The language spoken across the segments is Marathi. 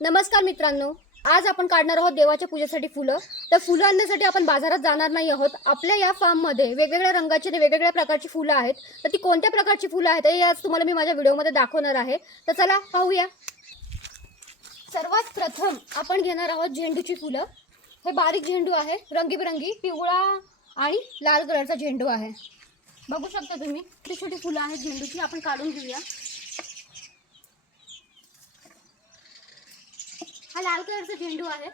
नमस्कार मित्रांनो, आज आपण काढणार आहोत देवाच्या पूजेसाठी फुलं. तर फुलं आणण्यासाठी आपण बाजारात जाणार नाही आहोत. आपल्या या फार्ममध्ये वेगवेगळ्या रंगाची आणि वेगवेगळ्या प्रकारची फुलं आहेत. तर ती कोणत्या प्रकारची फुलं आहेत हे आज तुम्हाला मी माझ्या व्हिडिओमध्ये दाखवणार आहे. तर चला पाहूया. सर्वात प्रथम आपण घेणार आहोत झेंडूची फुलं. हे बारीक झेंडू आहे, रंगीबेरंगी पिवळा आणि लाल कलरचा झेंडू आहे. बघू शकता तुम्ही, छोटी छोटी फुलं आहेत झेंडूची. आपण काढून घेऊया. हा लाल कलरचा झेंडू आहे.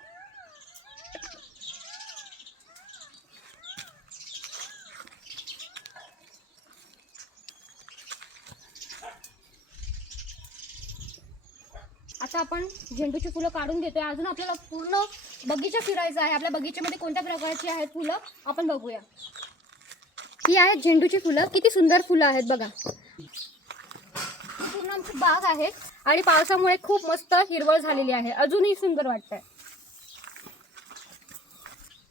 आता आपण झेंडूची फुलं काढून घेतोय. अजून आपल्याला पूर्ण बगीचा फिरायचा आहे. आपल्या बगीच्यामध्ये कोणत्या प्रकारची आहेत फुलं आपण बघूया. ही आहेत झेंडूची फुलं. किती सुंदर फुलं आहेत बघा. पूर्ण आमची बाग आहे आणि पावसामुळे खूप मस्त हिरवळ झालेली आहे. अजूनही सुंदर वाटतंय.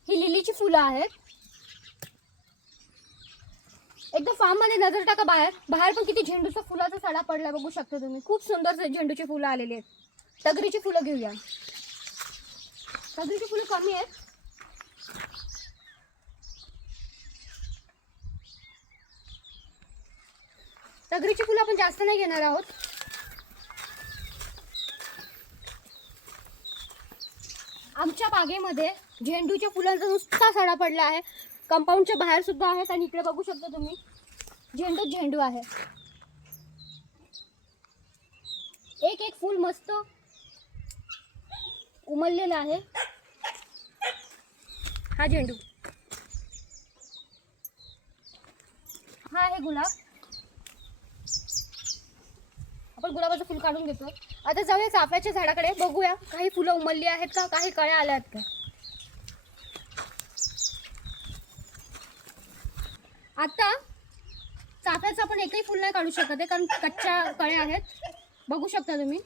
ही लिलीची फुलं आहेत. एकदा फार्म मध्ये नजर टाका. बाहेर पण किती झेंडूचा फुलाचा सडा पडला बघू शकता तुम्ही. खूप सुंदर झेंडूची फुलं आलेली आहेत. तगरीची फुलं घेऊया. तगरीची फुलं कमी आहेत. तगरीची फुलं आपण जास्त नाही घेणार आहोत. आमच्या बागेमध्ये झेंडूच्या फुलांचा नुसता सडा पडला आहे. कंपाऊंडच्या बाहेर सुद्धा आहेत आणि इकडे बघू शकता तुम्ही झेंडू आहे. एक एक फूल मस्त उमललेला आहे. हा झेंडू, हा आहे गुलाब. आपण गुलाबाचं फुल काढून घेतो. आता जाऊया चाफ्याच्या झाडाकडे. बघूया काही फुलं उमलली आहेत का, काही कळ्या आल्या आहेत का. आता चाफ्याचं आपण एकही फुल नाही काढू शकत आहे कारण कच्च्या कळ्या आहेत. बघू शकता तुम्ही.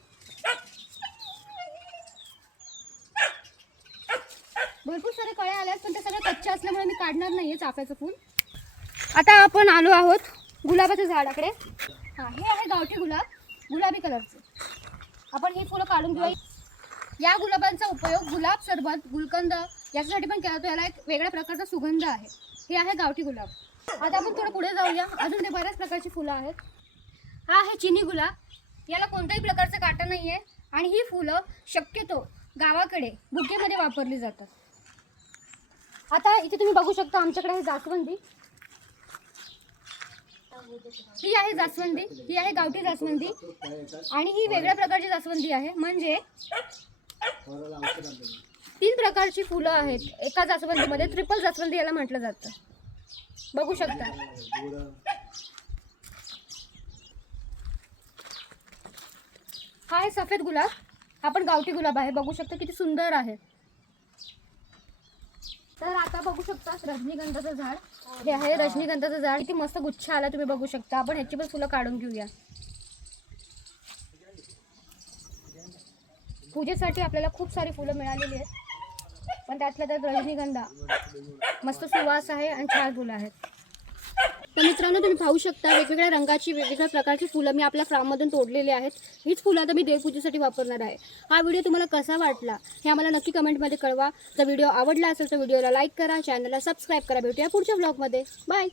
भरपूर सारे कळ्या आल्या आहेत पण ते सगळे कच्चे असल्यामुळे मी काढणार नाहीये चाफ्याचं फुल. आता आपण आलो आहोत गुलाबाच्या झाडाकडे. हा, हे आहे गावठी गुलाब, गुलाबी कलरचे. आपण ही फुलं काढून घेऊया. या गुलाबांचा उपयोग गुलाब सरबत, गुलकंद याच्यासाठी पण केला जातो. याला एक वेगळ्या प्रकारचा सुगंध आहे. हे आहे गावठी गुलाब. आता आपण थोडं पुढे जाऊया. अजून ते बऱ्याच प्रकारची फुलं आहेत. हा आहे चिनी गुलाब. याला कोणत्याही प्रकारचं काटा नाहीये आणि ही फुलं शक्यतो गावाकडे बुकेमध्ये वापरली जातात. आता इथे तुम्ही बघू शकता आमच्याकडे आहे जास्वंदी. ही आहे जास्वंदी, ही आहे गावठी जास्वंदी आणि ही वेगळ्या प्रकारची जास्वंदी आहे. म्हणजे 3 प्रकारची फुलं आहेत एका जास्वंदीमध्ये. ट्रिपल जास्वंदी याला म्हटलं जातं. बघू शकता. हा आहे सफेद गुलाब. हा पण गावठी गुलाब आहे. बघू शकता किती सुंदर आहे. तर आता बघू शकता रजनीगंधाचं झाड. हे आहे रजनीगंधाचं झाड. किती मस्त गुच्छ आला तुम्ही बघू शकता. आपण ह्याची पण फुलं काढून घेऊया. पूजेसाठी आपल्याला खूप सारी फुलं मिळालेली आहेत पण त्यातल्या त्यात रजनीगंधा मस्त सुवास आहे आणि छान फुलं आहेत. तर मित्रांनो तुम्ही पाहू शकता वेगवेगळ्या रंगाची वेगवेगळ्या प्रकारची फुलं मी आपल्या फार्ममधून तोडलेली आहेत. हीच फुलं आता मी देवपूजेसाठी वापरणार आहे. हा व्हिडिओ तुम्हाला कसा वाटला हे आम्हाला नक्की कमेंटमध्ये कळवा. जर व्हिडिओ आवडला असेल तर व्हिडिओला लाईक करा, चॅनलला सबस्क्राईब करा. भेटूया पुढच्या व्लॉगमध्ये. बाय.